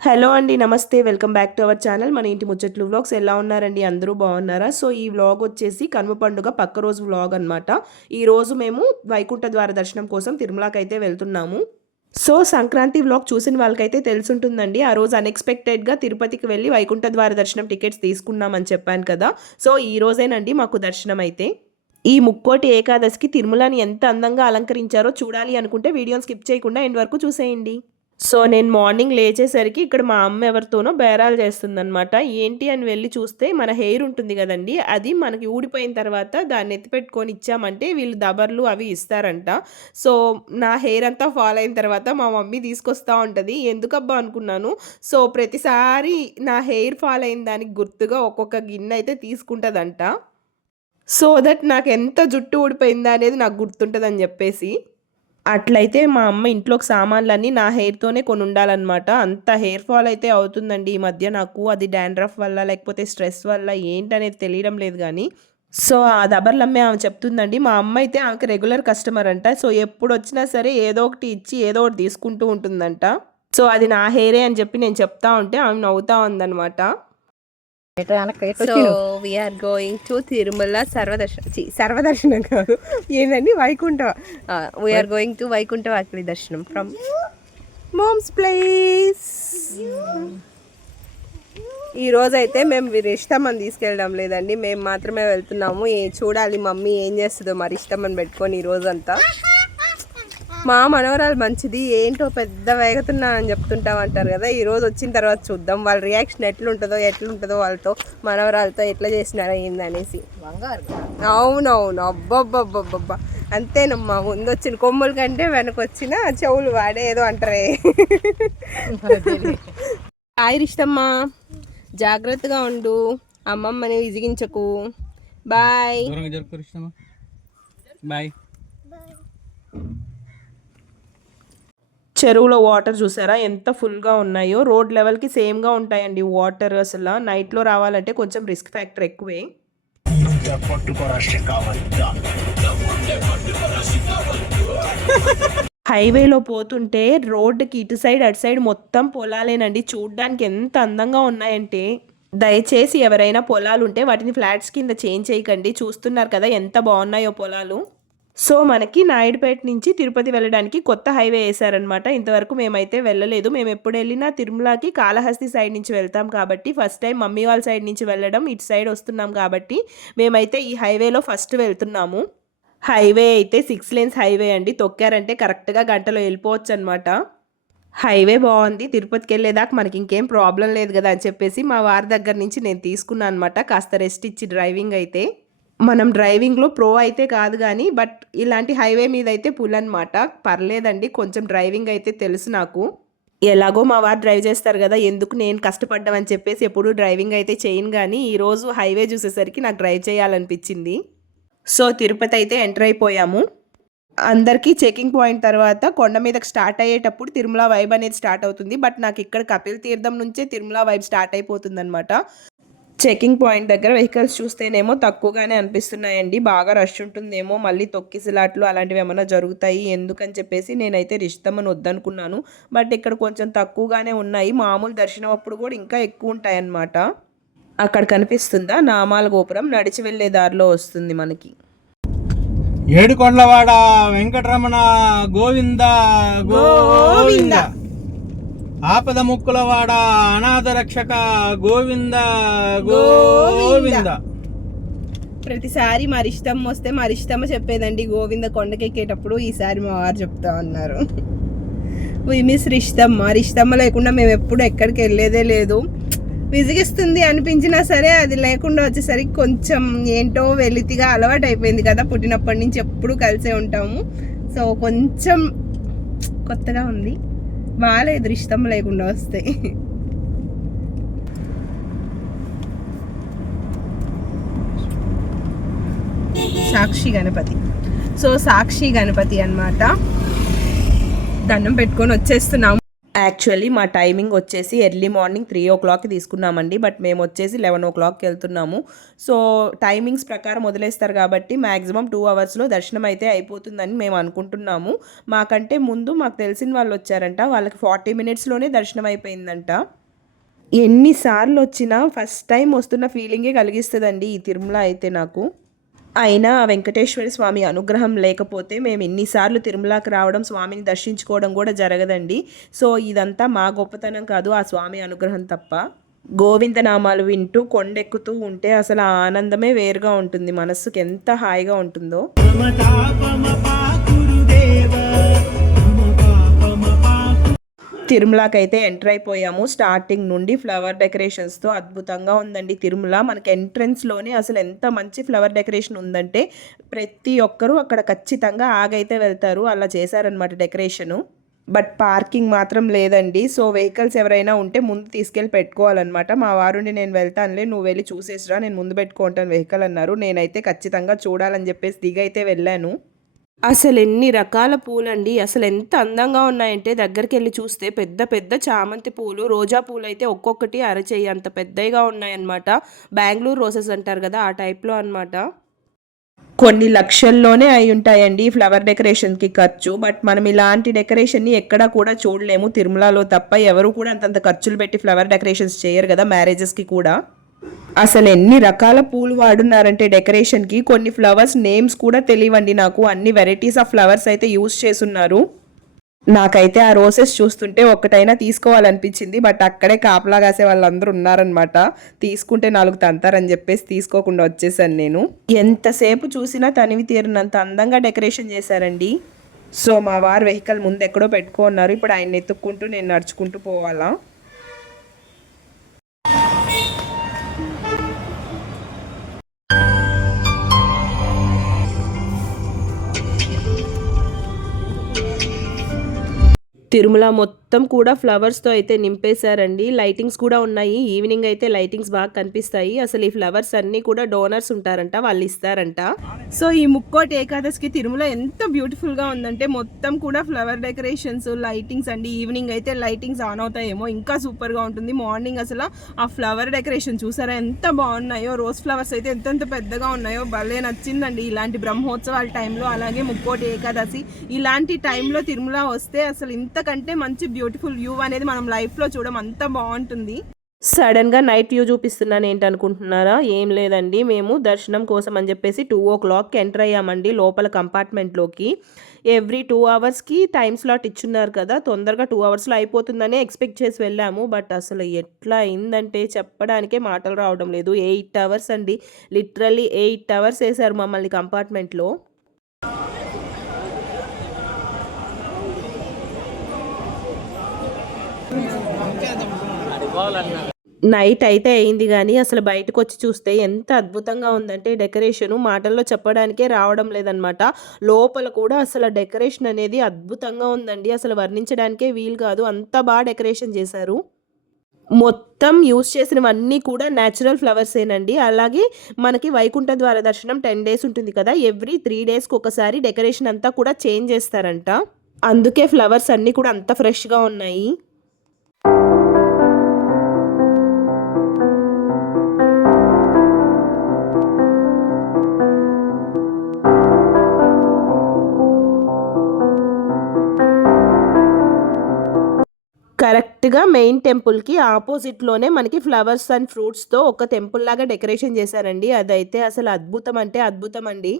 Hello అండి నమస్తే. Welcome back to our channel. మన ఇంటి ముచ్చట్లు వ్లాగ్స్ ఎలా ఉన్నారండి? అందరూ బాగున్నారా? సో ఈ వ్లాగ్ వచ్చేసి కనుమ పండుగ పక్క రోజు వ్లాగ్ అనమాట ఈరోజు మేము వైకుంఠ ద్వార దర్శనం కోసం తిరుమలకి అయితే వెళ్తున్నాము. సో సంక్రాంతి వ్లాగ్ చూసిన వాళ్ళకైతే తెలుసుంటుందండి. ఆ రోజు అన్ఎక్స్పెక్టెడ్గా తిరుపతికి వెళ్ళి వైకుంఠ ద్వార దర్శనం టికెట్స్ తీసుకున్నామని చెప్పాను కదా. సో ఈ రోజేనండి మాకు దర్శనం అయితే. ఈ ముక్కోటి ఏకాదశికి తిరుమలని ఎంత అందంగా అలంకరించారో చూడాలి అనుకుంటే వీడియోని స్కిప్ చేయకుండా ఎండ్ వరకు చూసేయండి. సో నేను మార్నింగ్ లేచేసరికి ఇక్కడ మా అమ్మ ఎవరితోనో బేరాలు చేస్తుందనమాట ఏంటి అని వెళ్ళి చూస్తే మన హెయిర్ ఉంటుంది కదండి అది మనకి ఊడిపోయిన తర్వాత దాన్ని ఎత్తిపెట్టుకొని ఇచ్చామంటే వీళ్ళు దబర్లు అవి ఇస్తారంట. సో నా హెయిర్ అంతా ఫాల్ అయిన తర్వాత మా మమ్మీ తీసుకొస్తా ఉంటుంది. ఎందుకబ్బా అనుకున్నాను? సో ప్రతిసారి నా హెయిర్ ఫాల్ అయిన దానికి గుర్తుగా ఒక్కొక్క గిన్నె అయితే తీసుకుంటుందంట. సో దట్ నాకు ఎంత జుట్టు ఊడిపోయిందా అనేది నాకు గుర్తుంటుందని చెప్పేసి అట్లయితే మా అమ్మ ఇంట్లోకి సామాన్లన్నీ నా హెయిర్తోనే కొని ఉండాలన్నమాట అంత హెయిర్ ఫాల్ అయితే అవుతుందండి ఈ మధ్య నాకు. అది డాండ్రఫ్ వల్ల లేకపోతే స్ట్రెస్ వల్ల ఏంటనేది తెలియడం లేదు కానీ. సో ఆ దబర్లమ్మే ఆమె చెప్తుందండి. మా అమ్మ అయితే ఆమెకి రెగ్యులర్ కస్టమర్ అంట. సో ఎప్పుడు వచ్చినా సరే ఏదో ఒకటి ఇచ్చి ఏదో ఒకటి తీసుకుంటూ ఉంటుందంట. సో అది నా హెయిరే అని చెప్పి నేను చెప్తా ఉంటే ఆమె నవ్వుతా ఉందన్నమాట. So we are going to Tirumala సర్వదర్శనం సర్వదర్శనం కాదు. ఏంటండి Vaikuntha we are going to Vaikuntha వాకిలి దర్శనం ఫ్రమ్ మోమ్స్ ప్లేస్ ఈ రోజు అయితే మేము వీరి ఇష్టమని తీసుకెళ్ళడం లేదండి. మేము మాత్రమే వెళ్తున్నాము. ఏ చూడాలి మమ్మీ ఏం చేస్తుందో మరి ఇష్టమని పెట్టుకొని ఈ రోజంతా. మా మనవరాలు మంచిది ఏంటో పెద్ద వేగుతున్నా అని చెప్తుంటాం అంటారు కదా. ఈ రోజు వచ్చిన తర్వాత చూద్దాం వాళ్ళ రియాక్షన్ ఎట్లుంటుందో ఎట్లుంటుందో వాళ్ళతో మనవరాలతో ఎట్లా చేసినారో ఏందనేసి. అవునవును అబ్బబ్బబ్బబ్బబ్బా. అంతేనమ్మా ముందు వచ్చిన కొమ్ముల కంటే వెనక వచ్చిన చెవులు వాడే ఏదో అంటారే ఆయిరిష్టమ్మా జాగ్రత్తగా ఉండు అమ్మమ్మని విసిగించకు. బాయ్. బాయ్. చెరువులో వాటర్ చూసారా? ఎంత ఫుల్గా ఉన్నాయో. రోడ్ లెవెల్కి సేమ్గా ఉంటాయండి వాటర్ అసలు. నైట్లో రావాలంటే కొంచెం రిస్క్ ఫ్యాక్టర్ ఎక్కువే. హైవేలో పోతుంటే రోడ్డుకి ఇటు సైడ్ అటు సైడ్ మొత్తం పొలాలేనండి. చూడ్డానికి ఎంత అందంగా ఉన్నాయంటే. దయచేసి ఎవరైనా పొలాలు ఉంటే వాటిని ఫ్లాట్స్ కింద చేంజ్ చేయకండి. చూస్తున్నారు కదా ఎంత బాగున్నాయో పొలాలు. సో మనకి నాయుడుపేట నుంచి తిరుపతి వెళ్ళడానికి కొత్త హైవే వేశారనమాట ఇంతవరకు మేమైతే వెళ్ళలేదు. మేము ఎప్పుడు వెళ్ళినా తిరుమలకి కాళహస్తి సైడ్ నుంచి వెళ్తాం కాబట్టి ఫస్ట్ టైం మమ్మీ వాళ్ళ సైడ్ నుంచి వెళ్ళడం ఇటు సైడ్ వస్తున్నాం కాబట్టి మేమైతే ఈ హైవేలో ఫస్ట్ వెళ్తున్నాము. హైవే అయితే సిక్స్ లేన్స్ హైవే అండి. తొక్కారంటే కరెక్ట్గా గంటలో వెళ్ళిపోవచ్చు అనమాట హైవే బాగుంది. తిరుపతికి వెళ్ళేదాకా మనకి ఇంకేం ప్రాబ్లం లేదు కదా అని చెప్పేసి మా వారి దగ్గర నుంచి నేను తీసుకున్నాను అనమాట కాస్త రెస్ట్ ఇచ్చి డ్రైవింగ్ అయితే. మనం డ్రైవింగ్లో ప్రో అయితే కాదు కానీ బట్ ఇలాంటి హైవే మీద అయితే పుల్ అనమాట పర్లేదండి కొంచెం డ్రైవింగ్ అయితే తెలుసు నాకు. ఎలాగో మా వారు డ్రైవ్ చేస్తారు కదా ఎందుకు నేను కష్టపడ్డామని చెప్పేసి ఎప్పుడు డ్రైవింగ్ అయితే చేయను కానీ ఈరోజు హైవే చూసేసరికి నాకు డ్రైవ్ చేయాలనిపించింది. సో తిరుపతి అయితే ఎంటర్ అయిపోయాము. అందరికీ చెకింగ్ పాయింట్ తర్వాత కొండ మీదకి స్టార్ట్ అయ్యేటప్పుడు తిరుమల వైబ్ అనేది స్టార్ట్ అవుతుంది. బట్ నాకు ఇక్కడ కపిల్ తీర్థం నుంచే తిరుమల వైబ్ స్టార్ట్ అయిపోతుంది అనమాట చెకింగ్ పాయింట్ దగ్గర వెహికల్స్ చూస్తేనేమో తక్కువగానే అనిపిస్తున్నాయండి. బాగా రష్ ఉంటుందేమో మళ్ళీ తొక్కిసలాట్లు అలాంటివి ఏమైనా జరుగుతాయి ఎందుకని చెప్పేసి నేనైతే రిష్టమని వద్దనుకున్నాను. బట్ ఇక్కడ కొంచెం తక్కువగానే ఉన్నాయి. మామూలు దర్శనం అప్పుడు కూడా ఇంకా ఎక్కువ ఉంటాయి అన్నమాట అక్కడ కనిపిస్తుందా? నామాల గోపురం నడిచి వెళ్ళే దారిలో వస్తుంది మనకి. ఏడుకొండలవాడ వెంకటరమణ గోవింద. గోవింద. ఆపద ముక్కులవాడ అనాథ రక్షక గోవింద గోవింద. ప్రతిసారి మరి ఇష్టం వస్తే మరి ఇష్టం చెప్పేదండి గోవింద కొండకెక్కేటప్పుడు ఈసారి మా వారు చెప్తా ఉన్నారు వి మిస్ రిష్టమ్మ. రిష్టమ్మ లేకుండా మేము ఎప్పుడు ఎక్కడికి వెళ్ళేదే లేదు. విసిగిస్తుంది అనిపించినా సరే అది లేకుండా వచ్చేసరికి కొంచెం ఏంటో వెలితిగా అలవాటు అయిపోయింది కదా పుట్టినప్పటి నుంచి ఎప్పుడు కలిసే ఉంటాము. సో కొంచెం కొత్తగా ఉంది. బాగాలేదు ఇష్టం లేకుండా వస్తే సాక్షి గణపతి. సో సాక్షి గణపతి అన్నమాట. దండం పెట్టుకొని వచ్చేస్తున్నాము. యాక్చువల్లీ మా టైమింగ్ వచ్చేసి ఎర్లీ మార్నింగ్ త్రీ ఓ క్లాక్కి తీసుకున్నామండి బట్ మేము వచ్చేసి లెవెన్ ఓ క్లాక్కి వెళ్తున్నాము. సో టైమింగ్స్ ప్రకారం వదిలేస్తారు కాబట్టి మ్యాక్సిమం టూ అవర్స్లో దర్శనం అయితే అయిపోతుందని మేము అనుకుంటున్నాము. మాకంటే ముందు మాకు తెలిసిన వాళ్ళు వచ్చారంట వాళ్ళకి ఫార్టీ మినిట్స్లోనే దర్శనం అయిపోయిందంట. ఎన్నిసార్లు వచ్చినా ఫస్ట్ టైం వస్తున్న ఫీలింగే కలిగిస్తుందండి ఈ తిరుమల అయితే నాకు. అయినా వెంకటేశ్వర స్వామి అనుగ్రహం లేకపోతే మేము ఎన్నిసార్లు తిరుమలకి రావడం స్వామిని దర్శించుకోవడం కూడా జరగదండి. సో ఇదంతా మా గొప్పతనం కాదు ఆ స్వామి అనుగ్రహం తప్ప. గోవింద నామాలు వింటూ కొండెక్కుతూ ఉంటే అసలు ఆ ఆనందమే వేరుగా ఉంటుంది. మనస్సుకి ఎంత హాయిగా ఉంటుందో. తిరుమలకైతే ఎంటర్ అయిపోయాము. స్టార్టింగ్ నుండి ఫ్లవర్ డెకరేషన్స్తో అద్భుతంగా ఉందండి తిరుమల. మనకి ఎంట్రన్స్లోనే అసలు ఎంత మంచి ఫ్లవర్ డెకరేషన్ ఉందంటే ప్రతి ఒక్కరూ అక్కడ ఖచ్చితంగా ఆగైతే వెళ్తారు. అలా చేశారనమాట డెకరేషను. బట్ పార్కింగ్ మాత్రం లేదండి. సో వెహికల్స్ ఎవరైనా ఉంటే ముందు తీసుకెళ్ళి పెట్టుకోవాలన్నమాట. మా వారుండి నేను వెళ్తానులే నువ్వు వెళ్ళి చూసేసిరా నేను ముందు పెట్టుకుంటాను వెహికల్ అన్నారు. నేనైతే ఖచ్చితంగా చూడాలని చెప్పేసి దిగైతే వెళ్ళాను. అసలు ఎన్ని రకాల పూలండి? అసలు ఎంత అందంగా ఉన్నాయంటే దగ్గరికి వెళ్ళి చూస్తే పెద్ద పెద్ద చామంతి పూలు రోజా పూలు అయితే ఒక్కొక్కటి అరచేయి అంత పెద్దగా ఉన్నాయన్నమాట. బెంగళూరు రోసెస్ అంటారు కదా ఆ టైప్లో అనమాట కొన్ని లక్షల్లోనే అయి ఉంటాయండి ఈ ఫ్లవర్ డెకరేషన్కి ఖర్చు. బట్ మనం ఇలాంటి డెకరేషన్ని ఎక్కడా కూడా చూడలేము. తిరుమలలో తప్ప ఎవరు కూడా అంతంత ఖర్చులు పెట్టి ఫ్లవర్ డెకరేషన్స్ చేయరు కదా మ్యారేజెస్కి కూడా. అసలు ఎన్ని రకాల పూలు వాడున్నారంటే డెకరేషన్కి. కొన్ని ఫ్లవర్స్ నేమ్స్ కూడా తెలియవండి నాకు. అన్ని వెరైటీస్ ఆఫ్ ఫ్లవర్స్ అయితే యూజ్ చేసున్నారు నాకైతే ఆ రోసెస్ చూస్తుంటే ఒక్కటైనా తీసుకోవాలనిపించింది. బట్ అక్కడే కాపలా కాసే వాళ్ళందరూ ఉన్నారనమాట తీసుకుంటే నాలుగు తంతారని చెప్పేసి తీసుకోకుండా వచ్చేసాను నేను. ఎంతసేపు చూసినా తనివి తీరినంత అందంగా డెకరేషన్ చేశారండి. సో మా వారు వెహికల్ ముందు ఎక్కడో పెట్టుకున్నారు. ఇప్పుడు ఆయన ఎత్తుక్కుంటూ నేను నడుచుకుంటూ పోవాలా? తిరుమల మొత్తం కూడా ఫ్లవర్స్తో అయితే నింపేశారండి. లైటింగ్స్ కూడా ఉన్నాయి. ఈవినింగ్ అయితే లైటింగ్స్ బాగా కనిపిస్తాయి. అసలు ఈ ఫ్లవర్స్ అన్నీ కూడా డోనర్స్ ఉంటారంట వాళ్ళు ఇస్తారంట. సో ఈ ముక్కోటి ఏకాదశికి తిరుమల ఎంత బ్యూటిఫుల్గా ఉందంటే మొత్తం కూడా ఫ్లవర్ డెకరేషన్స్ లైటింగ్స్ అండి. ఈవినింగ్ అయితే లైటింగ్స్ ఆన్ అవుతాయేమో. ఇంకా సూపర్గా ఉంటుంది. మార్నింగ్ అసలు ఆ ఫ్లవర్ డెకరేషన్ చూసారా? ఎంత బాగున్నాయో. రోజ్ ఫ్లవర్స్ అయితే ఎంతెంత పెద్దగా ఉన్నాయో. భలే నచ్చిందండి. ఇలాంటి బ్రహ్మోత్సవాల టైంలో అలాగే ముక్కోటి ఏకాదశి ఇలాంటి టైంలో తిరుమల వస్తే అసలు అంతకంటే మంచి బ్యూటిఫుల్ వ్యూ అనేది మనం లైఫ్లో చూడడం అంత బాగుంటుంది. సడన్గా నైట్ వ్యూ చూపిస్తున్నాను ఏంటి అనుకుంటున్నారా ఏం లేదండి. మేము దర్శనం కోసం అని చెప్పేసి టూ ఓ క్లాక్కి ఎంటర్ అయ్యామండి లోపల కంపార్ట్మెంట్లోకి. ఎవ్రీ టూ అవర్స్కి టైం స్లాట్ ఇచ్చున్నారు కదా తొందరగా టూ అవర్స్లో అయిపోతుందని ఎక్స్పెక్ట్ చేసి వెళ్ళాము. బట్ అసలు ఎట్లా అయిందంటే చెప్పడానికే మాటలు రావడం లేదు. ఎయిట్ అవర్స్ అండి. లిటరల్లీ ఎయిట్ అవర్స్ వేశారు మమ్మల్ని కంపార్ట్మెంట్లో. నైట్ అయితే అయింది కానీ అసలు బయటకు వచ్చి చూస్తే ఎంత అద్భుతంగా ఉందంటే డెకరేషన్ మాటల్లో చెప్పడానికే రావడం లేదనమాట లోపల కూడా అసలు డెకరేషన్ అనేది అద్భుతంగా ఉందండి. అసలు వర్ణించడానికే వీలు కాదు. అంత బాగా డెకరేషన్ చేశారు. మొత్తం యూస్ చేసినవన్నీ కూడా న్యాచురల్ ఫ్లవర్సేనండి. అలాగే మనకి వైకుంఠ ద్వార దర్శనం టెన్ డేస్ ఉంటుంది కదా. ఎవ్రీ త్రీ డేస్కి ఒకసారి డెకరేషన్ అంతా కూడా చేంజ్ చేస్తారంట. అందుకే ఫ్లవర్స్ అన్నీ కూడా అంత ఫ్రెష్గా ఉన్నాయి. కరెక్ట్గా మెయిన్ టెంపుల్కి ఆపోజిట్లోనే మనకి ఫ్లవర్స్ అండ్ ఫ్రూట్స్తో ఒక టెంపుల్ లాగా డెకరేషన్ చేశారండి. అదైతే అసలు అద్భుతం అంటే అద్భుతం అండి.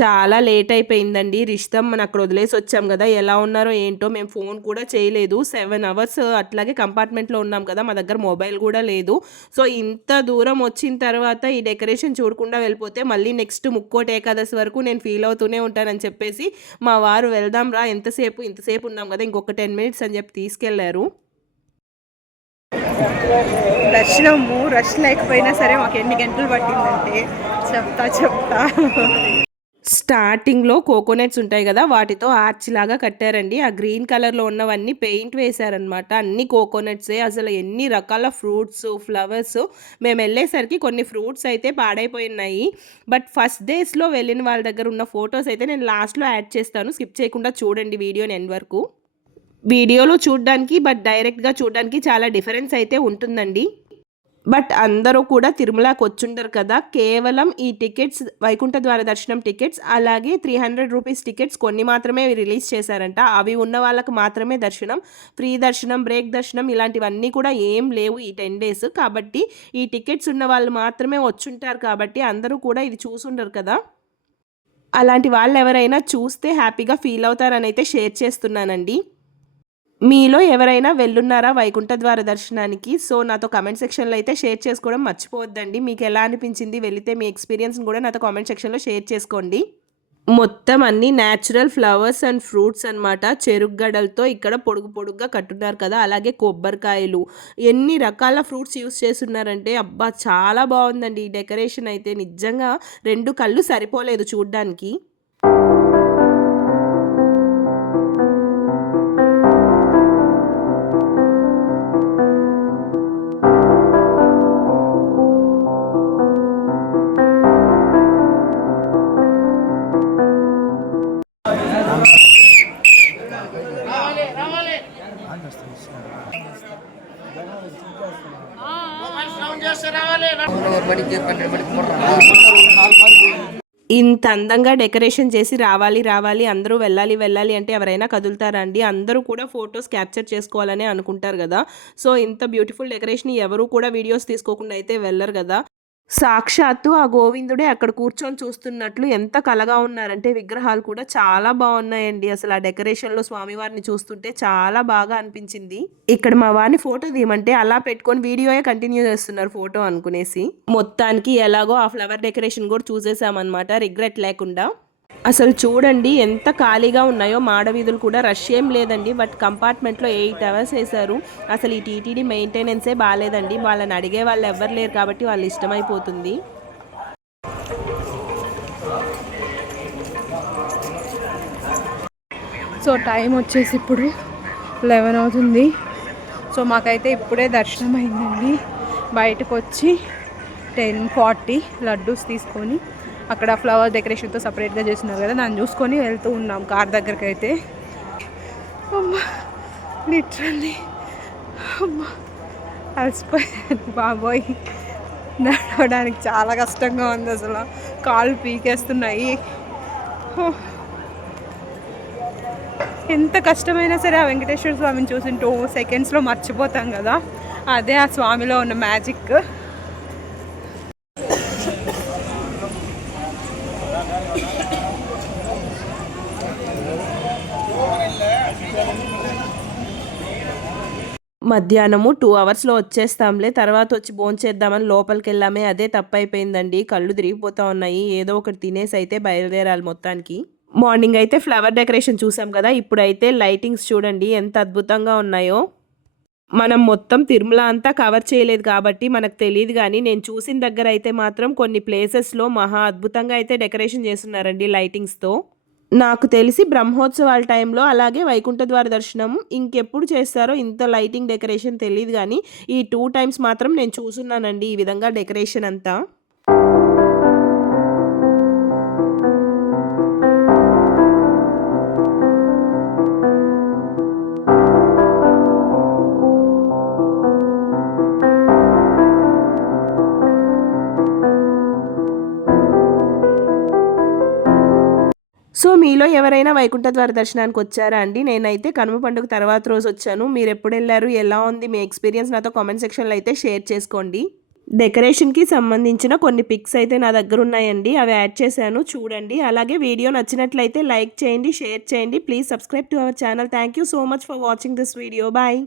చాలా లేట్ అయిపోయిందండి. రిషితం మనం అక్కడ వదిలేసి వచ్చాం కదా ఎలా ఉన్నారో ఏంటో మేము ఫోన్ కూడా చేయలేదు. సెవెన్ అవర్స్ అట్లాగే కంపార్ట్మెంట్లో ఉన్నాం కదా మా దగ్గర మొబైల్ కూడా లేదు. సో ఇంత దూరం వచ్చిన తర్వాత ఈ డెకరేషన్ చూడకుండా వెళ్ళిపోతే మళ్ళీ నెక్స్ట్ ముక్కోటి ఏకాదశి వరకు నేను ఫీల్ అవుతూనే ఉంటానని చెప్పేసి మా వారు వెళ్దాం రా ఎంతసేపు ఇంతసేపు ఉన్నాం కదా ఇంకొక టెన్ మినిట్స్ అని చెప్పి తీసుకెళ్ళారు. దర్శనము రష్ లేకపోయినా సరే మాకు ఎన్ని గంటలు పట్టిందంటే చెప్తా చెప్తా. స్టార్టింగ్లో కోకోనట్స్ ఉంటాయి కదా వాటితో ఆర్చ్ లాగా కట్టారండి. ఆ గ్రీన్ కలర్లో ఉన్నవన్నీ పెయింట్ వేశారనమాట అన్ని కోకోనట్సే. అసలు ఎన్ని రకాల ఫ్రూట్స్ ఫ్లవర్స్. మేము వెళ్ళేసరికి కొన్ని ఫ్రూట్స్ అయితే పాడైపోయి ఉన్నాయి బట్ ఫస్ట్ డేస్లో వెళ్ళిన వాళ్ళ దగ్గర ఉన్న ఫొటోస్ అయితే నేను లాస్ట్లో యాడ్ చేస్తాను. స్కిప్ చేయకుండా చూడండి వీడియోని ఎండ్ వరకు. వీడియోలో చూడడానికి బట్ డైరెక్ట్గా చూడడానికి చాలా డిఫరెన్స్ అయితే ఉంటుందండి. బట్ అందరూ కూడా తిరుమలకి వచ్చుండరు కదా. కేవలం ఈ టికెట్స్ వైకుంఠ ద్వార దర్శనం టికెట్స్ అలాగే త్రీ హండ్రెడ్ రూపీస్ టికెట్స్ కొన్ని మాత్రమే రిలీజ్ చేశారంట. అవి ఉన్న వాళ్ళకి మాత్రమే దర్శనం ఫ్రీ దర్శనం బ్రేక్ దర్శనం ఇలాంటివన్నీ కూడా ఏం లేవు ఈ టెన్ డేస్ కాబట్టి ఈ టికెట్స్ ఉన్న వాళ్ళు మాత్రమే వచ్చుంటారు కాబట్టి అందరూ కూడా ఇది చూసుండరు కదా. అలాంటి వాళ్ళు ఎవరైనా చూస్తే హ్యాపీగా ఫీల్ అవుతారని అయితే షేర్ చేస్తున్నానండి. మీలో ఎవరైనా వెళ్ళున్నారా వైకుంఠ ద్వార దర్శనానికి? సో నాతో కమెంట్ సెక్షన్లో అయితే షేర్ చేసుకోవడం మర్చిపోవద్దండి. మీకు ఎలా అనిపించింది వెళితే మీ ఎక్స్పీరియన్స్ని కూడా నాతో కామెంట్ సెక్షన్లో షేర్ చేసుకోండి. మొత్తం అన్ని న్యాచురల్ ఫ్లవర్స్ అండ్ ఫ్రూట్స్ అన్నమాట. చెరుగ్గడలతో ఇక్కడ పొడుగు పొడుగ్గా కట్టున్నారు కదా. అలాగే కొబ్బరికాయలు. ఎన్ని రకాల ఫ్రూట్స్ యూస్ చేస్తున్నారంటే అబ్బా చాలా బాగుందండి ఈ డెకరేషన్ అయితే. నిజంగా రెండు కళ్ళు సరిపోలేదు చూడ్డానికి. ఇంత అందంగా డెకరేషన్ చేసి రావాలి రావాలి అందరూ వెళ్ళాలి వెళ్ళాలి అంటే ఎవరైనా కదులుతారా అండి అందరూ కూడా ఫొటోస్ క్యాప్చర్ చేసుకోవాలని అనుకుంటారు కదా. సో ఇంత బ్యూటిఫుల్ డెకరేషన్ ఎవరు కూడా వీడియోస్ తీసుకోకుండా అయితే వెళ్ళరు కదా. సాక్షాత్తు ఆ గోవిందుడే అక్కడ కూర్చొని చూస్తున్నట్లు ఎంత కలగా ఉన్నారంటే విగ్రహాలు కూడా చాలా బాగున్నాయండి. అసలు ఆ డెకరేషన్లో స్వామివారిని చూస్తుంటే చాలా బాగా అనిపించింది. ఇక్కడ మా వారిని ఫోటో తీయమంటే అలా పెట్టుకొని వీడియోయే కంటిన్యూ చేస్తున్నారు ఫోటో అనుకునేసి. మొత్తానికి ఎలాగో ఆ ఫ్లవర్ డెకరేషన్ కూడా చూసేసామన్నమాట. రిగ్రెట్ లేకుండా. అసలు చూడండి ఎంత ఖాళీగా ఉన్నాయో మాడవీధులు కూడా రష్ ఏం లేదండి. బట్ కంపార్ట్మెంట్లో ఎయిట్ అవర్స్ వేశారు. అసలు ఈ టీటీడీ మెయింటెనెన్సే బాగాలేదండి వాళ్ళని అడిగే వాళ్ళు ఎవ్వరు లేరు కాబట్టి వాళ్ళు ఇష్టమైపోతుంది. సో టైం వచ్చేసి ఇప్పుడు లెవెన్ అవుతుంది. సో మాకైతే ఇప్పుడే దర్శనం అయిందండి బయటకు వచ్చి టెన్ ఫార్టీ లడ్డూస్ తీసుకొని అక్కడ ఫ్లవర్ డెకరేషన్తో సపరేట్గా చేస్తున్నారు కదా దాన్ని చూసుకొని వెళ్తూ ఉన్నాం కార్ దగ్గరికి అయితే అమ్మా లిటరల్లీ. అమ్మా అలసిపోయాను బాబోయ్. నడవడానికి చాలా కష్టంగా ఉంది అసలు. కాళ్ళు పీకేస్తున్నాయి. ఎంత కష్టమైనా సరే ఆ వెంకటేశ్వర స్వామిని చూసి టూ సెకండ్స్లో మర్చిపోతాం కదా. అదే ఆ స్వామిలో ఉన్న మ్యాజిక్ మధ్యాహ్నము టూ అవర్స్లో వచ్చేస్తాంలే తర్వాత వచ్చి భోంచేద్దామని లోపలికి వెళ్ళామే అదే తప్పైపోయిందండి. కళ్ళు తిరిగిపోతా ఉన్నాయి ఏదో ఒకటి తినేసి అయితే బయలుదేరాలి మొత్తానికి. మార్నింగ్ అయితే ఫ్లవర్ డెకరేషన్ చూసాం కదా ఇప్పుడైతే లైటింగ్స్ చూడండి ఎంత అద్భుతంగా ఉన్నాయో. మనం మొత్తం తిరుమల అంతా కవర్ చేయలేదు కాబట్టి మనకు తెలియదు కానీ నేను చూసిన దగ్గర అయితే మాత్రం కొన్ని ప్లేసెస్లో మహా అద్భుతంగా అయితే డెకరేషన్ చేస్తున్నారండి లైటింగ్స్తో నాకు తెలిసి బ్రహ్మోత్సవాల టైంలో అలాగే వైకుంఠ ద్వార దర్శనం ఇంకెప్పుడు చేస్తారో ఇంత లైటింగ్ డెకరేషన్ తెలియదు కానీ ఈ టూ టైమ్స్ మాత్రం నేను చూసున్నానండి ఈ విధంగా డెకరేషన్ అంతా. సో మీలో ఎవరైనా వైకుంఠ ద్వార దర్శనానికి వచ్చారా అండి? నేనైతే కనుమ పండుగ తర్వాత రోజు వచ్చాను. మీరు ఎప్పుడు వెళ్ళారు? ఎలా ఉంది? మీ ఎక్స్పీరియన్స్ నాతో కామెంట్ సెక్షన్లో అయితే షేర్ చేసుకోండి. డెకరేషన్కి సంబంధించిన కొన్ని పిక్స్ అయితే నా దగ్గర ఉన్నాయండి. అవి యాడ్ చేశాను. చూడండి. అలాగే వీడియో నచ్చినట్లయితే లైక్ చేయండి షేర్ చేయండి. Please subscribe to our channel. Thank you so much for watching this video. Bye.